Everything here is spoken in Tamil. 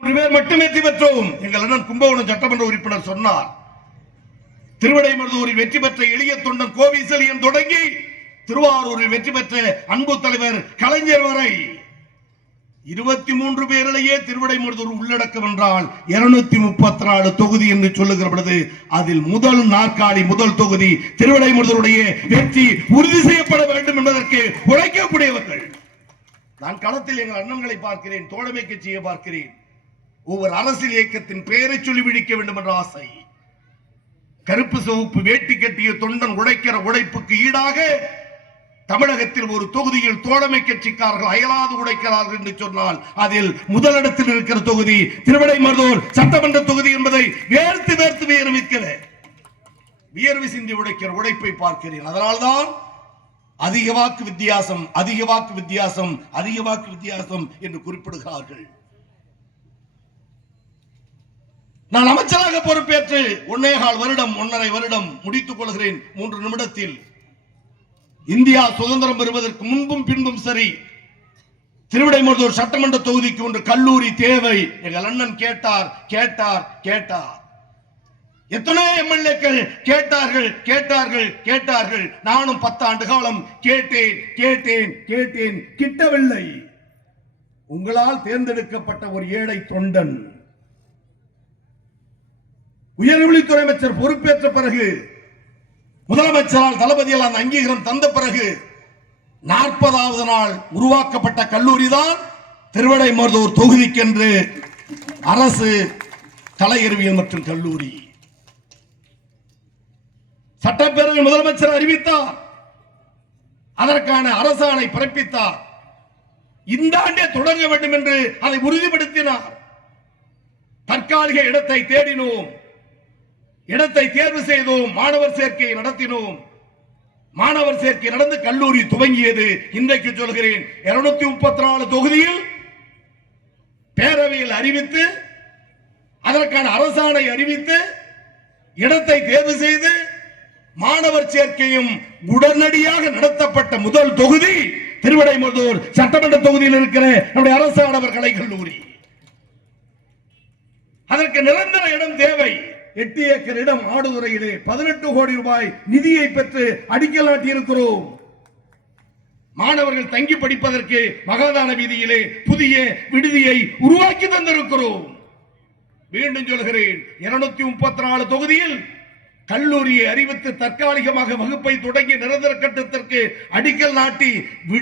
பேர் மட்டுமே வெற்றி பெற்றோம். எங்கள் அண்ணன் கும்பகோணம் சட்டமன்ற உறுப்பினர் சொன்னார், திருவிடைமருதூரில் வெற்றி பெற்ற எளிய தொண்டன் கோவிசலியன் தொடங்கி திருவாரூரில் வெற்றி பெற்ற அன்பு தலைவர் கலைஞர் வரை 23 பேரிலேயே திருவிடைமருதூர் உள்ளடக்கம் என்றால் 234 தொகுதி என்று சொல்லுகிற பொழுது அதில் முதல் நாற்காலி முதல் தொகுதி திருவிடைமருதூருடைய வெற்றி உறுதி செய்யப்பட வேண்டும் என்பதற்கு உழைக்கக்கூடியவர்கள். நான் களத்தில் எங்கள் அண்ணன்களை பார்க்கிறேன், தோழமை கட்சியை பார்க்கிறேன். ஒவ்வொரு அரசியல் இயக்கத்தின் பெயரை சொல்லி விழிக்க வேண்டும் என்ற ஆசை. கருப்பு சிவப்பு வேட்டி கட்டிய தொண்டன் உழைக்கிற உழைப்புக்கு ஈடாக தமிழகத்தில் ஒரு தொகுதியில் தோழமை கட்சிக்காரர்கள் அயலாது உழைக்கிறார்கள் என்று சொன்னால் அதில் முதலிடத்தில் இருக்கிற தொகுதி திருவிடைமருதூர் சட்டமன்ற தொகுதி என்பதை வேர்த்து வேர்த்து வியர்வு சிந்தி உழைக்கிற உழைப்பை பார்க்கிறேன். அதனால்தான் அதிக வாக்கு வித்தியாசம் அதிக வாக்கு வித்தியாசம் அதிக வாக்கு வித்தியாசம் என்று குறிப்பிடுகிறார்கள். நான் அமைச்சராக பொறுப்பேற்று 1.5 வருடம் முடித்துக் கொள்கிறேன். 3 நிமிடத்தில் இந்தியா சுதந்திரம் பெறுவதற்கு முன்பும் பின்பும் சரி, திருவிடைமருதூர் சட்டமன்ற தொகுதிக்கு ஒன்று கல்லூரி தேவை. எங்கள் அண்ணன் கேட்டார் கேட்டார் கேட்டார். எத்தனை எம்எல்ஏக்கள் கேட்டார்கள் கேட்டார்கள் கேட்டார்கள். நானும் 10 ஆண்டு காலம் கேட்டேன் கேட்டேன் கேட்டேன், கிட்டவில்லை. உங்களால் தேர்ந்தெடுக்கப்பட்ட ஒரு ஏழை தொண்டன் உயர்கல்வித்துறை அமைச்சர் பொறுப்பேற்ற பிறகு முதலமைச்சரால் தளபதியால் அந்த அங்கீகாரம் தந்த பிறகு 40வது நாள் உருவாக்கப்பட்ட கல்லூரி தான் திருவிடைமருதூர் தொகுதிக்கென்று அரசு கலை அறிவியல் மற்றும் கல்லூரி. சட்டப்பேரவை முதலமைச்சர் அறிவித்தார், அதற்கான அரசாணை பிறப்பித்தார். இந்த ஆண்டே தொடங்க வேண்டும் என்று அதை உறுதிப்படுத்தினார். தற்காலிக இடத்தை தேடினோம், இடத்தை தேர்வு செய்தோம், மாணவர் சேர்க்கை நடத்தினோம். மாணவர் சேர்க்கை நடந்து கல்லூரி துவங்கியது. இன்றைக்கு சொல்கிறேன், 234 தொகுதியில் பேரவையில் அறிவித்து அதற்கான அரசாணை அறிவித்து இடத்தை தேர்வு செய்து மாணவர் சேர்க்கையும் உடனடியாக நடத்தப்பட்ட முதல் தொகுதி திருவிடைமருதூர் சட்டமன்ற தொகுதியில் இருக்கிற நம்முடைய அரசு ஆடவர் கலை கல்லூரி. அதற்கு நிரந்தர இடம் தேவை. 8 ஏக்கர் இடம் ஆடுதுறையிலே 18 கோடி ரூபாய் நிதியை பெற்று அடிக்கல் நாட்டி இருக்கிறோம். மாணவர்கள் தங்கி படிப்பதற்கு மகாதான வீதியிலே புதிய விடுதியை உருவாக்கி தந்திருக்கிறோம். மீண்டும் சொல்கிறேன், 234 தொகுதியில் கல்லூரியை அறிவித்து தற்காலிகமாக வகுப்பை தொடங்கி நிரந்தர கட்டத்திற்கு அடிக்கல் நாட்டி